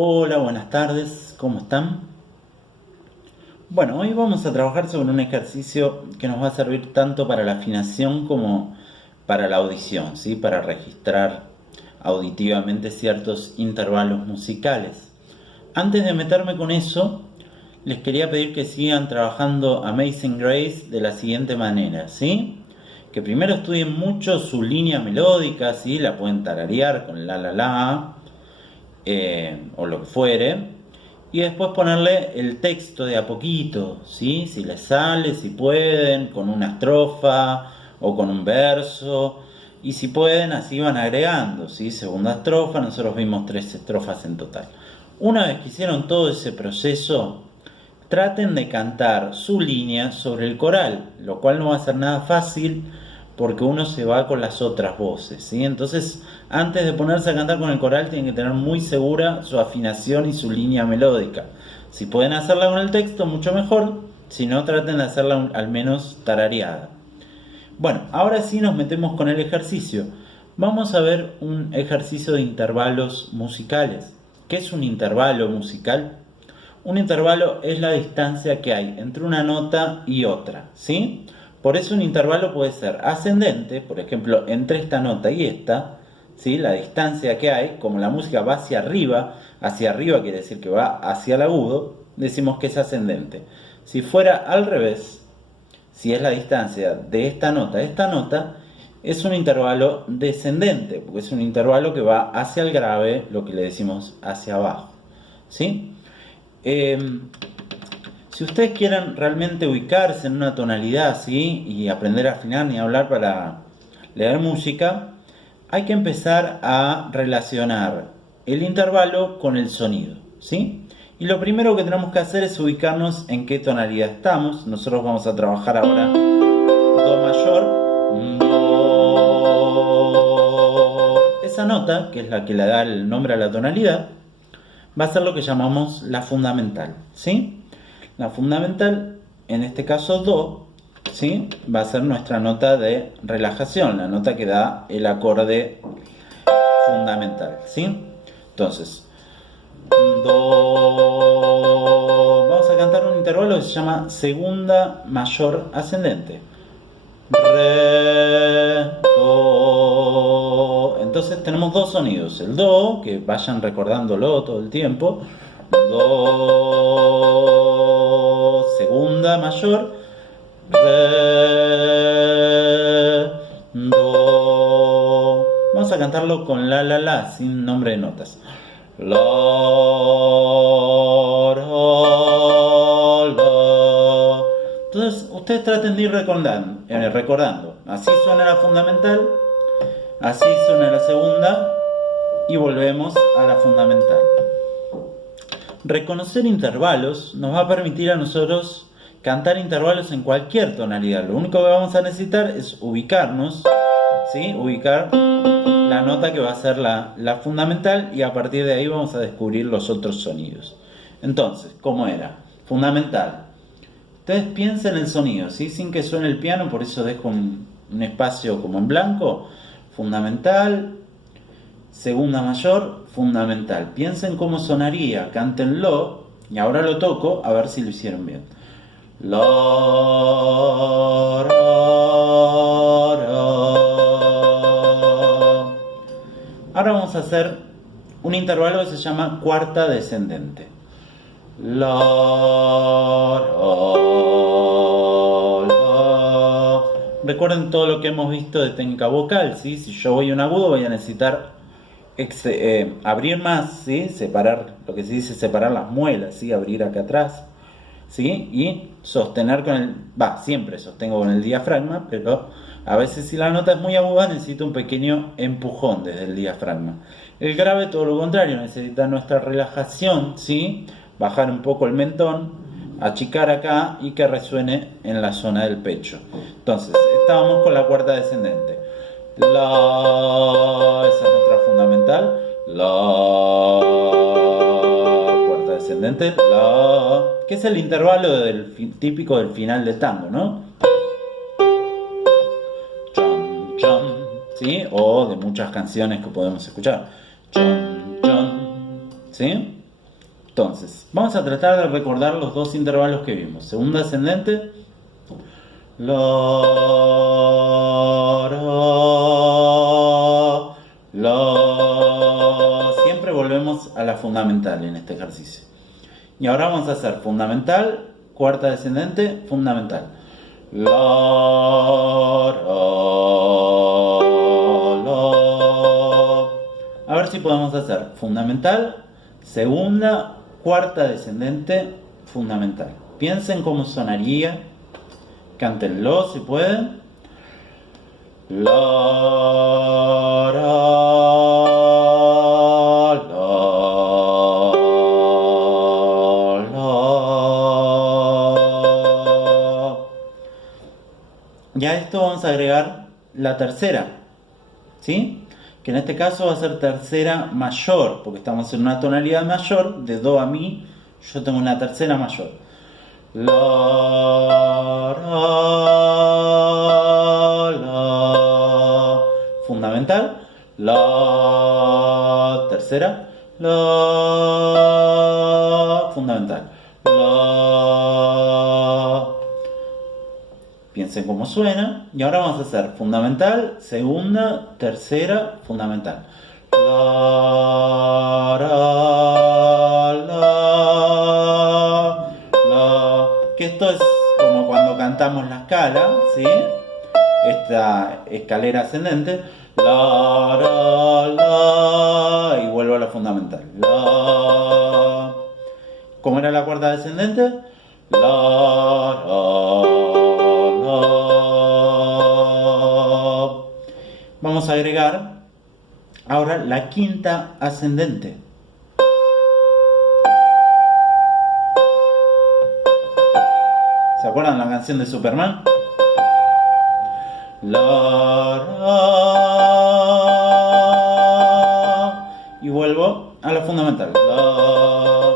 Hola, buenas tardes, ¿cómo están? Bueno, hoy vamos a trabajar sobre un ejercicio que nos va a servir tanto para la afinación como para la audición, ¿sí? Para registrar auditivamente ciertos intervalos musicales. Antes de meterme con eso, les quería pedir que sigan trabajando Amazing Grace de la siguiente manera, ¿sí? Que primero estudien mucho su línea melódica, ¿sí? La pueden tararear con la, o lo que fuere, y después ponerle el texto de a poquito, ¿sí? Si les sale, si pueden, con una estrofa o con un verso, y si pueden, así van agregando, ¿sí? Segunda estrofa, nosotros vimos 3 estrofas en total. Una vez que hicieron todo ese proceso, traten de cantar su línea sobre el coral, lo cual no va a ser nada fácil porque uno se va con las otras voces, ¿sí? Entonces, antes de ponerse a cantar con el coral, tienen que tener muy segura su afinación y su línea melódica. Si pueden hacerla con el texto, mucho mejor. Si no, traten de hacerla al menos tarareada. Bueno, ahora sí nos metemos con el ejercicio. Vamos a ver un ejercicio de intervalos musicales. ¿Qué es un intervalo musical? Un intervalo es la distancia que hay entre una nota y otra, ¿sí? Por eso un intervalo puede ser ascendente, por ejemplo, entre esta nota y esta, ¿sí? La distancia que hay, como la música va hacia arriba quiere decir que va hacia el agudo, decimos que es ascendente. Si fuera al revés, si es la distancia de esta nota a esta nota, es un intervalo descendente, porque es un intervalo que va hacia el grave, lo que le decimos hacia abajo, ¿sí? Si ustedes quieren realmente ubicarse en una tonalidad, ¿sí? Y aprender a afinar ni hablar para leer música, hay que empezar a relacionar el intervalo con el sonido, ¿sí? Y lo primero que tenemos que hacer es ubicarnos en qué tonalidad estamos. Nosotros vamos a trabajar ahora Do mayor, Do. Esa nota, que es la que le da el nombre a la tonalidad, va a ser lo que llamamos la fundamental, ¿sí? La fundamental, en este caso Do, ¿sí? Va a ser nuestra nota de relajación, la nota que da el acorde fundamental, ¿sí? Entonces, Do. Vamos a cantar un intervalo que se llama segunda mayor ascendente. Re, Do. Entonces tenemos dos sonidos. El Do, que vayan recordándolo todo el tiempo. Do, segunda mayor. Re, Do. Vamos a cantarlo con la, sin nombre de notas. La, la. Entonces, ustedes traten de ir recordando. Así suena la fundamental, así suena la segunda y volvemos a la fundamental. Reconocer intervalos nos va a permitir a nosotros cantar intervalos en cualquier tonalidad. Lo único que vamos a necesitar es ubicarnos, ¿sí? Ubicar la nota que va a ser la fundamental y a partir de ahí vamos a descubrir los otros sonidos. Entonces, ¿cómo era? Fundamental. Ustedes piensen el sonido, ¿sí? Sin que suene el piano, por eso dejo un espacio como en blanco. Fundamental, segunda mayor, fundamental. Piensen cómo sonaría, cántenlo y ahora lo toco a ver si lo hicieron bien. La, ra, ra. Ahora vamos a hacer un intervalo que se llama cuarta descendente. La, ra, la. Recuerden todo lo que hemos visto de técnica vocal, ¿sí? Si yo voy a un agudo voy a necesitar abrir más, ¿sí? Separar, lo que se dice separar las muelas, ¿sí? Abrir acá atrás, ¿sí? Y sostener siempre sostengo con el diafragma, pero a veces si la nota es muy aguda necesito un pequeño empujón desde el diafragma. El grave todo lo contrario, necesita nuestra relajación, ¿sí? Bajar un poco el mentón, achicar acá y que resuene en la zona del pecho. Entonces, estábamos con la cuarta descendente. La, esa es nuestra fundamental. La, cuarta descendente. La, que es el intervalo típico del final de tango, ¿no? Chon, chon, ¿sí? O de muchas canciones que podemos escuchar. Chon, chon, ¿sí? Entonces, vamos a tratar de recordar los dos intervalos que vimos. Segunda ascendente. La, la. Siempre volvemos a la fundamental en este ejercicio. Y ahora vamos a hacer fundamental, cuarta descendente, fundamental. La, la. A ver si podemos hacer fundamental, segunda, cuarta descendente, fundamental. Piensen cómo sonaría. Cántenlo si pueden. La, la, la, la. Y a esto vamos a agregar la tercera, ¿sí? Que en este caso va a ser tercera mayor, porque estamos en una tonalidad mayor, de do a mi, yo tengo una tercera mayor. La, la, la, fundamental, la, tercera, la, fundamental, la. Piensen cómo suena. Y ahora vamos a hacer fundamental, segunda, tercera, fundamental. La, la, la. Que esto es como cuando cantamos la escala, ¿sí? Esta escalera ascendente. La, la, y vuelvo a la fundamental. La. ¿Cómo era la cuarta descendente? La, la. Vamos a agregar ahora la quinta ascendente. ¿Se acuerdan la canción de Superman? La, la, y vuelvo a la fundamental. La.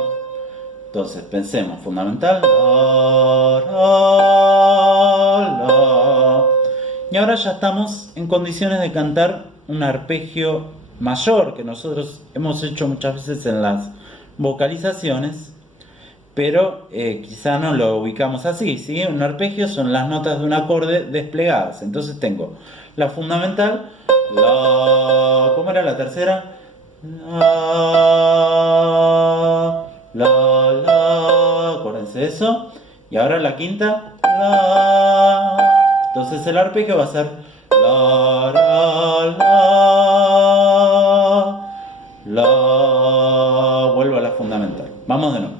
Entonces pensemos, fundamental. La, la, la. Y ahora ya estamos en condiciones de cantar un arpegio mayor, que nosotros hemos hecho muchas veces en las vocalizaciones, pero quizá no lo ubicamos así, ¿sí? Un arpegio son las notas de un acorde desplegadas. Entonces tengo la fundamental, la, ¿cómo era la tercera? La, acuérdense de eso. Y ahora la quinta, la. Entonces el arpegio va a ser la, la, la. Vuelvo a la fundamental. Vamos de nuevo.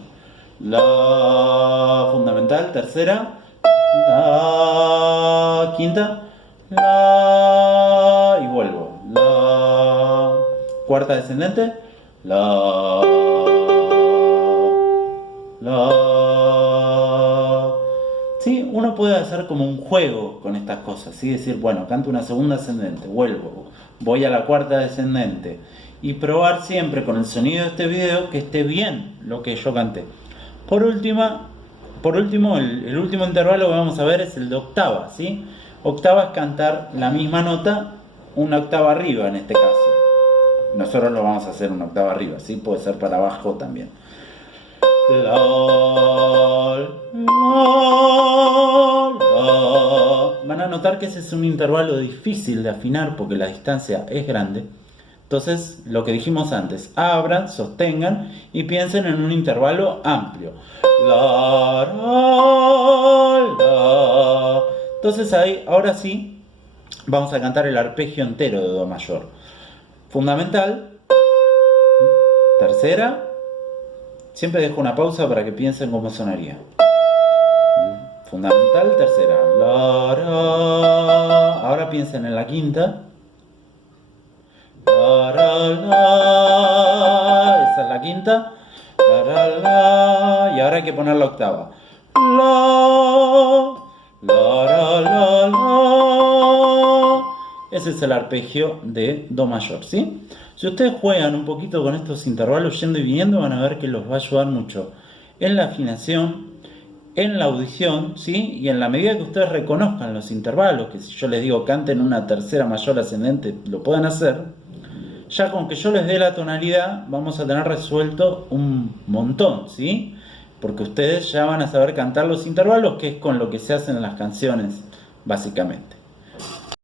La fundamental, tercera, la quinta, la, y vuelvo. La cuarta descendente, la, la. Sí, uno puede hacer como un juego con estas cosas, ¿sí? Decir, bueno, canto una segunda ascendente, vuelvo, voy a la cuarta descendente, y probar siempre con el sonido de este video que esté bien lo que yo canté. Por último, el último intervalo que vamos a ver es el de octava, ¿sí? Octava es cantar la misma nota una octava arriba en este caso. Nosotros lo vamos a hacer una octava arriba, ¿sí? Puede ser para abajo también. La, la, la. Van a notar que ese es un intervalo difícil de afinar porque la distancia es grande. Entonces, lo que dijimos antes, abran, sostengan y piensen en un intervalo amplio. La, la, la. Entonces ahí, ahora sí, vamos a cantar el arpegio entero de do mayor. Fundamental, tercera, siempre dejo una pausa para que piensen cómo sonaría. Fundamental, tercera. La, la. Ahora piensen en la quinta. La, la, la. Esa es la quinta. La, la, la. Y ahora hay que poner la octava. La, la, la, la. Ese es el arpegio de do mayor, ¿sí? Si ustedes juegan un poquito con estos intervalos yendo y viniendo, van a ver que los va a ayudar mucho en la afinación, en la audición, ¿sí? Y en la medida que ustedes reconozcan los intervalos, que si yo les digo canten una tercera mayor ascendente, lo puedan hacer, ya con que yo les dé la tonalidad, vamos a tener resuelto un montón, ¿sí? Porque ustedes ya van a saber cantar los intervalos, que es con lo que se hacen las canciones, básicamente.